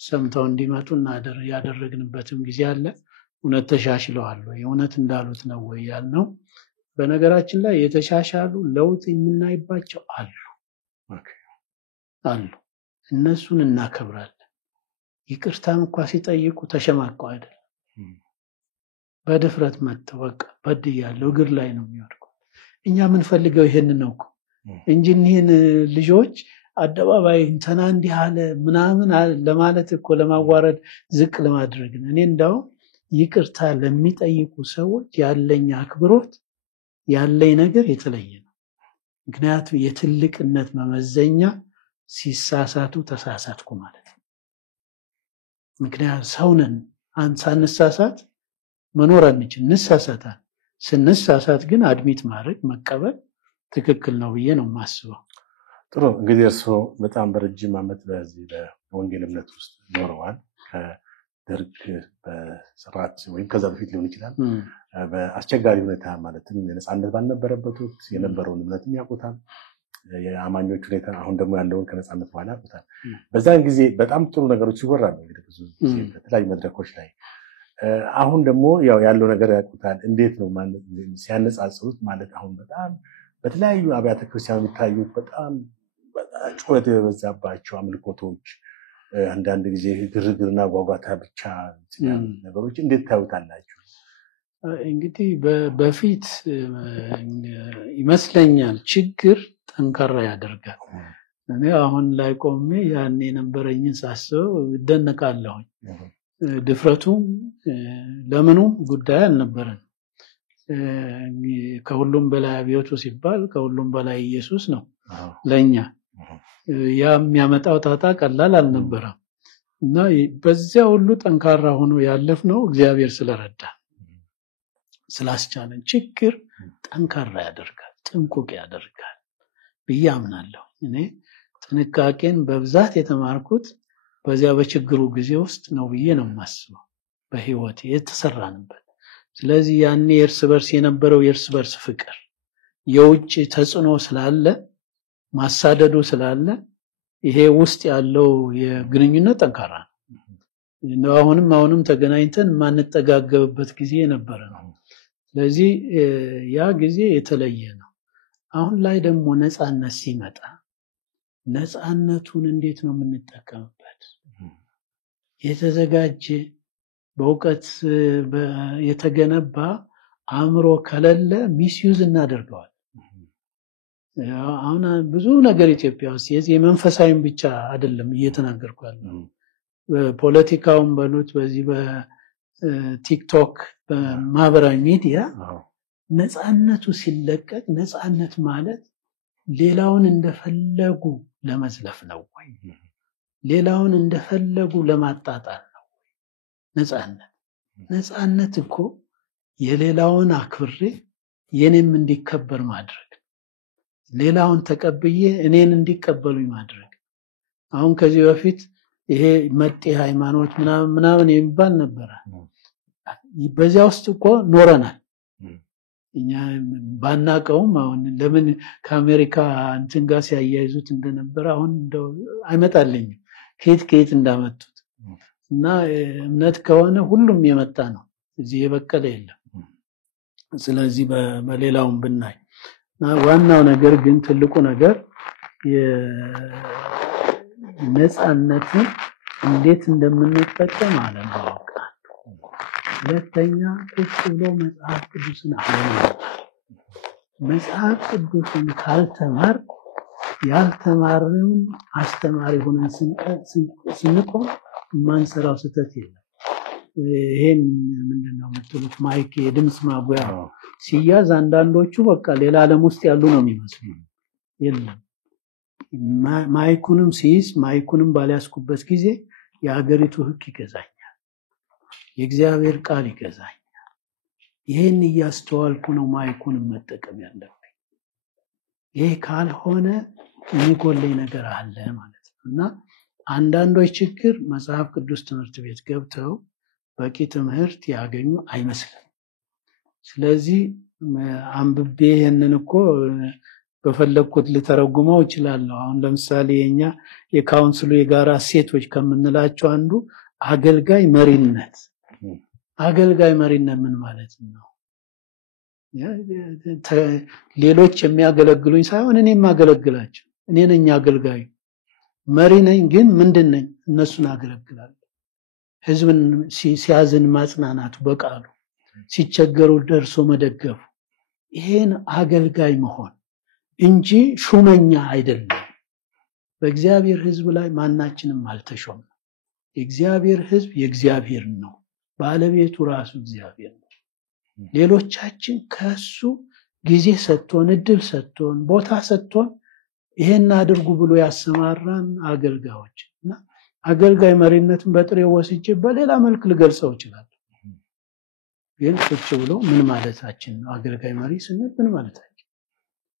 ሰምተው እንዲመጡ ያደረግንበትም ጊዜ አለ። እውነት ተሻሽለዋል ወይ እውነት እንዳሉት ነው ወይ ያልነው። በነገራችን ላይ የተሻሻሉ ለውጥ የምናይባቸው አሉ እነሱን እናከብራለን። ይቅርታም እንኳን ሲጠይቁ ተሸማቀው አይደል በድፍረት መጥተው በቃ በድያለሁ እግር ላይ ነው የሚወድቁት። እኛ ምን ፈልገው ይሄን ነው እንጂ እነዚህን ልጆች አደባባይ እንተና እንዲህ አለ ምናምን ለማለት እኮ ለማዋረድ ዝቅ ለማድረግ ነው። እኔ እንዳው ይቅርታ ለሚጠይቁ ሰዎች ያለኝ አክብሮት ያለኝ ነገር የተለየ ነው። ምክንያቱም የትልቅነት መመዘኛ ሲሳሳቱ ተሳሳትኩ ማለት ነው። ምክንያቱም ሰውነን ሳንሳሳት መኖር አንችልም። እንሳሳታለን። ስንሳሳት ግን አድሚት ማድረግ መቀበል ትክክል ነው ብዬ ነው የማስበው። ጥሩ እንግዲህ እርስዎ በጣም በረጅም ዓመት በዚህ በወንጌል እምነት ውስጥ ኖረዋል። ከደርግ በስርዓት ወይም ከዛ በፊት ሊሆን ይችላል በአስቸጋሪ ሁኔታ ማለትም የነጻነት ባልነበረበት ወቅት የነበረውን እምነትም ያውቁታል። የአማኞች ሁኔታ አሁን ደግሞ ያለውን ከነጻነት በኋላ ያውቁታል። በዛን ጊዜ በጣም ጥሩ ነገሮች ይወራሉ እንግዲህ ብዙ ጊዜ በተለያዩ መድረኮች ላይ። አሁን ደግሞ ያለው ነገር ያውቁታል። እንዴት ነው ማለት ሲያነጻጽሩት ማለት አሁን በጣም በተለያዩ አብያተ ክርስቲያን የሚታዩት በጣም ጩኸት የበዛባቸው አምልኮቶች፣ አንዳንድ ጊዜ ግርግርና ጓጓታ ብቻ ነገሮች እንዴት ታዩታላችሁ? እንግዲህ በፊት ይመስለኛል ችግር ጠንካራ ያደርጋል። እኔ አሁን ላይ ቆሜ ያኔ የነበረኝን ሳስበው እደነቃለሁ። ድፍረቱም ለምኑም ጉዳይ አልነበረም። ከሁሉም በላይ አብዮቱ ሲባል ከሁሉም በላይ ኢየሱስ ነው ለኛ። ያ የሚያመጣው ጣጣ ቀላል አልነበረም እና በዚያ ሁሉ ጠንካራ ሆኖ ያለፍነው እግዚአብሔር ስለረዳ ስላስቻለን። ችግር ጠንካራ ያደርጋል፣ ጥንቁቅ ያደርጋል ብዬ አምናለሁ። እኔ ጥንቃቄን በብዛት የተማርኩት በዚያ በችግሩ ጊዜ ውስጥ ነው ብዬ ነው የማስበው በህይወት የተሰራንበት። ስለዚህ ያኔ የእርስ በርስ የነበረው የእርስ በርስ ፍቅር የውጭ ተጽዕኖ ስላለ ማሳደዱ ስላለ ይሄ ውስጥ ያለው የግንኙነት ጠንካራ ነው። አሁንም ተገናኝተን ማንጠጋገብበት ጊዜ ነበር ነው። ስለዚህ ያ ጊዜ የተለየ ነው። አሁን ላይ ደግሞ ነፃነት ሲመጣ ነፃነቱን እንዴት ነው የምንጠቀምበት? የተዘጋጀ በእውቀት የተገነባ አእምሮ ከሌለ ሚስዩዝ እናደርገዋል። አሁን ብዙ ነገር ኢትዮጵያ ውስጥ የዚህ መንፈሳዊም ብቻ አይደለም እየተናገርኩ ያለው በፖለቲካውም በሉት በዚህ በቲክቶክ በማህበራዊ ሚዲያ ነፃነቱ ሲለቀቅ ነፃነት ማለት ሌላውን እንደፈለጉ ለመዝለፍ ነው ወይ? ሌላውን እንደፈለጉ ለማጣጣል ነው ወይ? ነፃነት እኮ የሌላውን አክብሬ የኔም እንዲከበር ማድረግ፣ ሌላውን ተቀብዬ እኔን እንዲቀበሉኝ ማድረግ። አሁን ከዚህ በፊት ይሄ መጤ ሃይማኖት ምናምን የሚባል ነበር። በዚያ ውስጥ እኮ ኖረናል እኛ ባናቀውም። አሁን ለምን ከአሜሪካ እንትን ጋር ሲያያይዙት እንደነበር አሁን እንደው አይመጣልኝም ከየት እንዳመጡት። እና እምነት ከሆነ ሁሉም የመጣ ነው፣ እዚህ የበቀለ የለም። ስለዚህ በሌላውም ብናይ ዋናው ነገር ግን ትልቁ ነገር የነጻነትን እንዴት እንደምንጠቀም አለማወቅ። ሁለተኛ ቁጭ ብሎ መጽሐፍ ቅዱስን አለማወቅ። መጽሐፍ ቅዱስን ካልተማር ያልተማርነው አስተማሪ ሆነን ስንቆም ማንሰራው ስህተት የለም። ይሄን ምንድነው የምትሉት ማይክ የድምጽ ማጉያ ሲያዝ አንዳንዶቹ በቃ ሌላ ዓለም ውስጥ ያሉ ነው የሚመስሉ። የለም ማይኩንም ሲይዝ ማይኩንም ባልያዝኩበት ጊዜ የሀገሪቱ ሕግ ይገዛኛል፣ የእግዚአብሔር ቃል ይገዛኛል። ይሄን እያስተዋልኩ ነው ማይኩንም መጠቀም ያለብኝ። ይሄ ካልሆነ የሚጎለኝ ነገር አለ ማለት ነው። እና አንዳንዶች ችግር መጽሐፍ ቅዱስ ትምህርት ቤት ገብተው በቂ ትምህርት ያገኙ አይመስልም። ስለዚህ አንብቤ ይሄንን እኮ በፈለኩት ልተረጉመው እችላለሁ። አሁን ለምሳሌ የኛ የካውንስሉ የጋራ እሴቶች ከምንላቸው አንዱ አገልጋይ መሪነት። አገልጋይ መሪነት ምን ማለት ነው? ሌሎች የሚያገለግሉኝ ሳይሆን እኔም አገለግላቸው። እኔ ነኝ አገልጋዩ። መሪ ነኝ ግን ምንድነኝ? እነሱን አገለግላለሁ። ህዝብን ሲያዝን ማጽናናቱ በቃሉ ሲቸገሩ ደርሶ መደገፉ፣ ይሄን አገልጋይ መሆን እንጂ ሹመኛ አይደለም። በእግዚአብሔር ህዝብ ላይ ማናችንም አልተሾመም። የእግዚአብሔር ህዝብ የእግዚአብሔር ነው። ባለቤቱ ራሱ እግዚአብሔር ነው። ሌሎቻችን ከሱ ጊዜ ሰጥቶን እድል ሰጥቶን ቦታ ሰጥቶን ይሄን አድርጉ ብሎ ያሰማራን አገልጋዮች እና አገልጋይ መሪነትን በጥሬው ወስጄ በሌላ መልክ ልገልጸው ይችላል። ግን ቁጭ ብሎ ምን ማለታችን ነው? አገልጋይ መሪ ስንል ምን ማለታችን?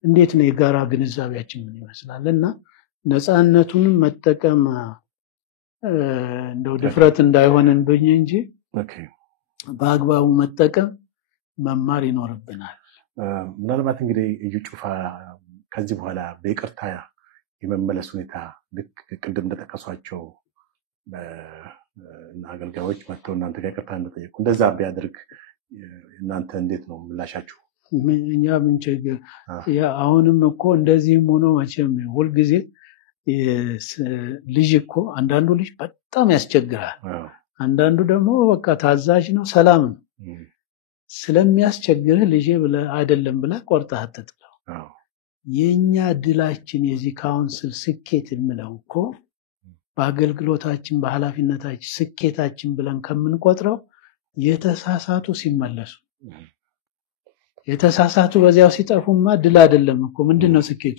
እንዴት ነው? የጋራ ግንዛቤያችን ምን ይመስላልና ነፃነቱን መጠቀም እንደው ድፍረት እንዳይሆንን ብኝ እንጂ በአግባቡ መጠቀም መማር ይኖርብናል። ምናልባት እንግዲህ እዩ ጩፋ ከዚህ በኋላ በይቅርታ የመመለስ ሁኔታ ልክ ቅድም እንደጠቀሷቸው አገልጋዮች መጥተው እናንተ ጋር ይቅርታ እንደጠየቁ እንደዛ ቢያደርግ እናንተ እንዴት ነው ምላሻችሁ? እኛ ምን ችግር አሁንም እኮ እንደዚህም ሆኖ መቼም ሁልጊዜ ልጅ እኮ አንዳንዱ ልጅ በጣም ያስቸግራል፣ አንዳንዱ ደግሞ በቃ ታዛዥ ነው፣ ሰላም ነው። ስለሚያስቸግርህ ልጄ ብለህ አይደለም ብለህ ቆርጠህ አትጥለው። የኛ ድላችን የዚህ ካውንስል ስኬት የምለው እኮ በአገልግሎታችን በኃላፊነታችን ስኬታችን ብለን ከምንቆጥረው የተሳሳቱ ሲመለሱ፣ የተሳሳቱ በዚያው ሲጠፉማ ድል አይደለም እኮ። ምንድነው ስኬቱ?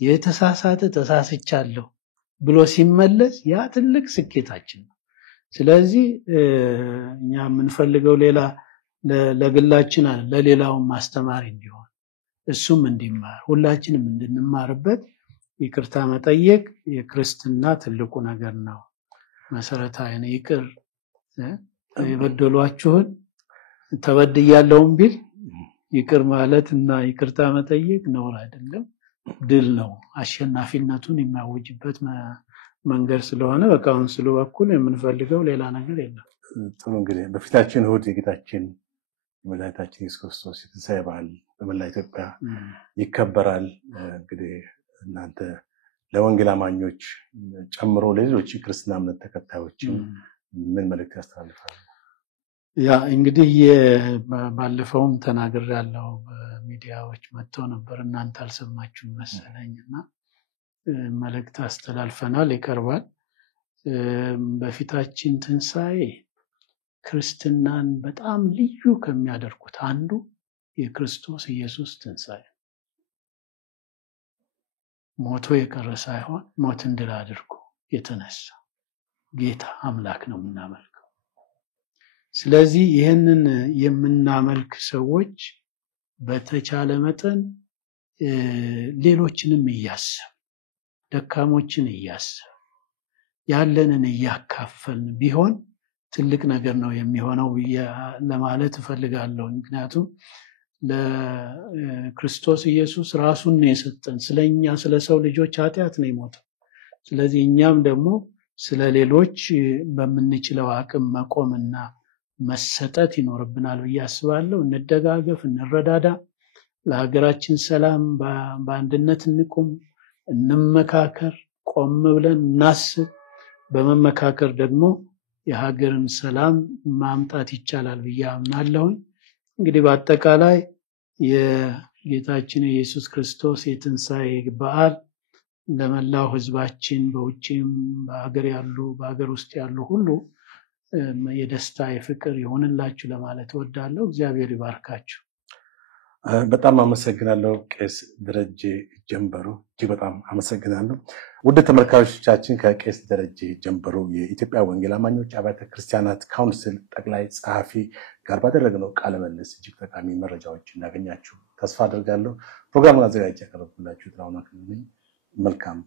የተሳሳተ ተሳስቻለሁ ብሎ ሲመለስ ያ ትልቅ ስኬታችን ነው። ስለዚህ እኛ የምንፈልገው ሌላ ለግላችን አለ፣ ለሌላውም ማስተማር እንዲሆን እሱም እንዲማር ሁላችንም እንድንማርበት ይቅርታ መጠየቅ የክርስትና ትልቁ ነገር ነው። መሰረታዊ ነው። ይቅር የበደሏችሁን ተበድያለሁም ቢል ይቅር ማለት እና ይቅርታ መጠየቅ ነውር አይደለም፣ ድል ነው። አሸናፊነቱን የሚያውጅበት መንገድ ስለሆነ በካውንስሉ በኩል የምንፈልገው ሌላ ነገር የለም። ጥሩ። እንግዲህ በፊታችን እሑድ የጌታችን የመድኃኒታችን ኢየሱስ ክርስቶስ የትንሣኤ በዓል በመላ ኢትዮጵያ ይከበራል። እንግዲህ እናንተ ለወንጌል አማኞች ጨምሮ ለሌሎች የክርስትና እምነት ተከታዮችም ምን መልእክት ያስተላልፋሉ? ያ እንግዲህ ባለፈውም ተናግሬያለሁ። በሚዲያዎች መጥተው ነበር፣ እናንተ አልሰማችሁም መሰለኝና መልእክት አስተላልፈናል፣ ይቀርባል። በፊታችን ትንሣኤ ክርስትናን በጣም ልዩ ከሚያደርጉት አንዱ የክርስቶስ ኢየሱስ ትንሣኤ፣ ሞቶ የቀረ ሳይሆን ሞትን ድል አድርጎ የተነሳ ጌታ አምላክ ነው የምናመልከው። ስለዚህ ይህንን የምናመልክ ሰዎች በተቻለ መጠን ሌሎችንም እያሰብ ደካሞችን እያሰብ ያለንን እያካፈልን ቢሆን ትልቅ ነገር ነው የሚሆነው ለማለት እፈልጋለሁ። ምክንያቱም ለክርስቶስ ኢየሱስ ራሱን ነው የሰጠን፣ ስለኛ ስለ ሰው ልጆች ኃጢአት ነው የሞተው። ስለዚህ እኛም ደግሞ ስለ ሌሎች በምንችለው አቅም መቆምና መሰጠት ይኖርብናል ብዬ አስባለሁ። እንደጋገፍ፣ እንረዳዳ፣ ለሀገራችን ሰላም በአንድነት እንቁም፣ እንመካከር፣ ቆም ብለን እናስብ። በመመካከር ደግሞ የሀገርን ሰላም ማምጣት ይቻላል ብዬ አምናለሁ። እንግዲህ በአጠቃላይ የጌታችን የኢየሱስ ክርስቶስ የትንሣኤ በዓል ለመላው ሕዝባችን በውጭም በሀገር ውስጥ ያሉ ሁሉ የደስታ የፍቅር ይሆንላችሁ ለማለት እወዳለሁ። እግዚአብሔር ይባርካችሁ። በጣም አመሰግናለሁ ቄስ ደረጀ ጀንበሩ፣ እጅግ በጣም አመሰግናለሁ። ውድ ተመልካቾቻችን ከቄስ ደረጀ ጀንበሩ የኢትዮጵያ ወንጌል አማኞች አብያተ ክርስቲያናት ካውንስል ጠቅላይ ጸሐፊ ጋር ባደረግነው ቃለ ምልልስ እጅግ ጠቃሚ መረጃዎች እንዳገኛችሁ ተስፋ አድርጋለሁ። ፕሮግራሙን አዘጋጅ ያቀረብኩላችሁ ጥላሁን አክሊሉ ነኝ። መልካም